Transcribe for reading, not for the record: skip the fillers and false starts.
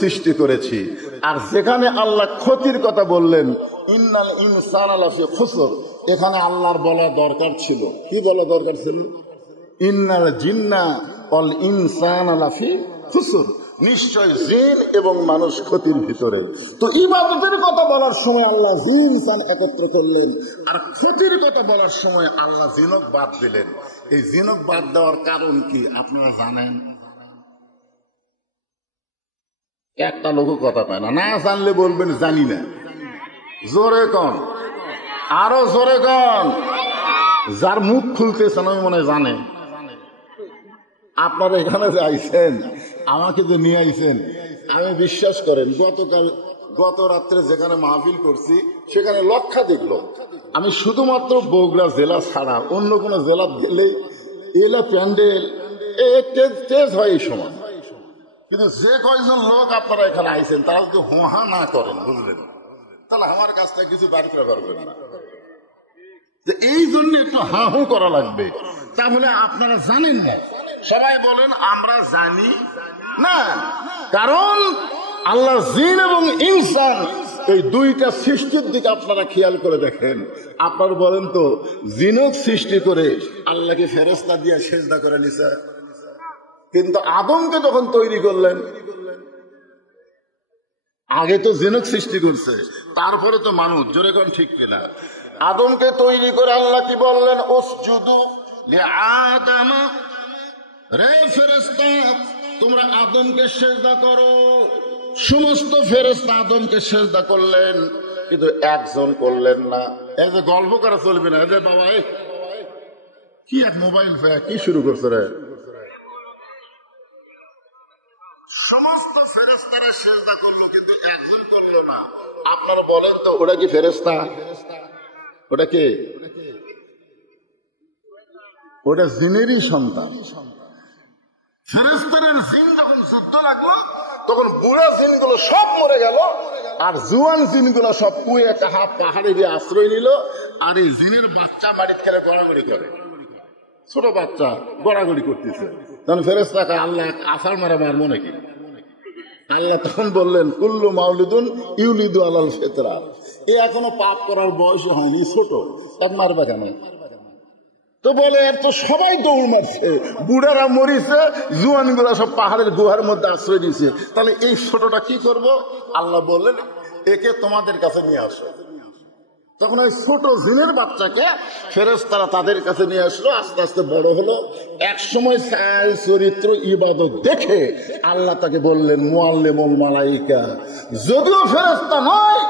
সৃষ্টি করেছি। আর যেখানে আল্লাহ ক্ষতির কথা বললেন, ইন্নাল ইনসানা লাফি খুসর, এখানে আল্লাহর বলা দরকার ছিল, কি বলা দরকার ছিল? ইন্নাল জিন্না ওয়াল ইনসানা লাফি খুসর, নিশ্চয় জিন এবং মানুষ ক্ষতির ভিতরে। তো ইবাদতের কথা বলার সময় আল্লাহ জিন ইনসান একত্র করলেন, আর ক্ষতির কথা বলার সময় আল্লাহ জিনক বাদ দিলেন। এই জিনক বাদ দেওয়ার কারণ কি আপনারা জানেন? একটা লোক কথা পায় না, না জানলে বলবেন জানি না। জোরে কন, আরো জোরে কন। যার মুখ খুলতেছেন আমি মনে জানে। আপনারা এখানে যে আইছেন, আমাকে যে নিয়ে আইছেন, আমি বিশ্বাস করেন গত রাত্রে যেখানে মাহফিল করছি সেখানে লক্ষাধিক লোক। আমি শুধুমাত্র বগুড়া জেলা ছাড়া অন্য কোনো জেলা গেলেই এলা প্যান্ডেল তেজ হয় এই সময়। কিন্তু যে কয়েকজন লোক আপনারা এখানে আইছেন তারা যদি হোহা না করেন, বুঝলেন, তাহলে আমার কাছ থেকে কিছু বাড়ি করা পারবেন না। এই জন্য একটু হা হু করা লাগবে। তাহলে আপনারা জানেন না, সবাই বলেন আমরা জানি না। কারণ আল্লাহ জিন এবং ইনসান এই দুইটা সৃষ্টির দিকে আপনারা খেয়াল করে দেখেন। আপনারা বলেন তো, জিনক সৃষ্টি করে আল্লাহকে ফেরেশতা দিয়ে সেজদা করে নিছে, কিন্তু আদমকে যখন তৈরি করলেন, আগে তো জিনক সৃষ্টি করছে, তারপরে তো মানুষ। জোরে কোন ঠিক কিনা? আদমকে তৈরি করে আল্লাহ কি বললেন? উসজুদু লিআদম, রে ফেরেশতা তোমরা আদমকে সেজদা করো। সমস্ত ফেরেশতা আদমকে সেজদা করলেন, কিন্তু একজন করলেন না। এই যে গল্প করা চলবে না, যে বাবা কি এক মোবাইল কি শুরু করছে রে। সমস্ত ফেরেশতারা সেজদা করলো, কিন্তু একজন করলো না। আপনারা বলেন তো, ওটা কি ফেরেশতা? ওটা কে? ওটা জিনেরই সন্তান। ফেরেশতাদের জিন যখন যুদ্ধ লাগলো, তখন বুড়া জিনগুলো সব মরে গেল, আর জুয়ান জিনগুলো সব কুয়ে একটা হাত পাহাড়ে দিয়ে আশ্রয় নিল। আর এই জিনের বাচ্চা মাটিতে খেলে গড়াগড়ি করে, ছোট বাচ্চা গড়াগড়ি করতেছে। তখন ফেরেশতাকে আল্লাহ আসার মারা মারবো নাকি? আল্লাহ তখন বললেন, কুল্লু মাউলিদুন ইউলিদু আলাল ফিতরা, এ এখনো পাপ করার বয়স হয়নি, ছোট, তার মারবা কেন? তো বলে, এর তো সবাই দৌড় মারছে, বুড়ারা মরিছে, জুয়ান গুলা সব পাহাড়ের গুহার মধ্যে আশ্রয় দিয়েছে, তাহলে এই ছোটটা কি করব? আল্লাহ বললেন, একে তোমাদের কাছে নিয়ে আসো। তখন ওই ছোট জিনের বাচ্চাকে ফেরেশতারা তাদের কাছে নিয়ে আসলো। আস্তে আস্তে বড় হলো। এক সময় চরিত্র ইবাদত দেখে আল্লাহ তাকে বললেন মুআল্লিমুল মালাইকা, যদিও ফেরেশতা নয়,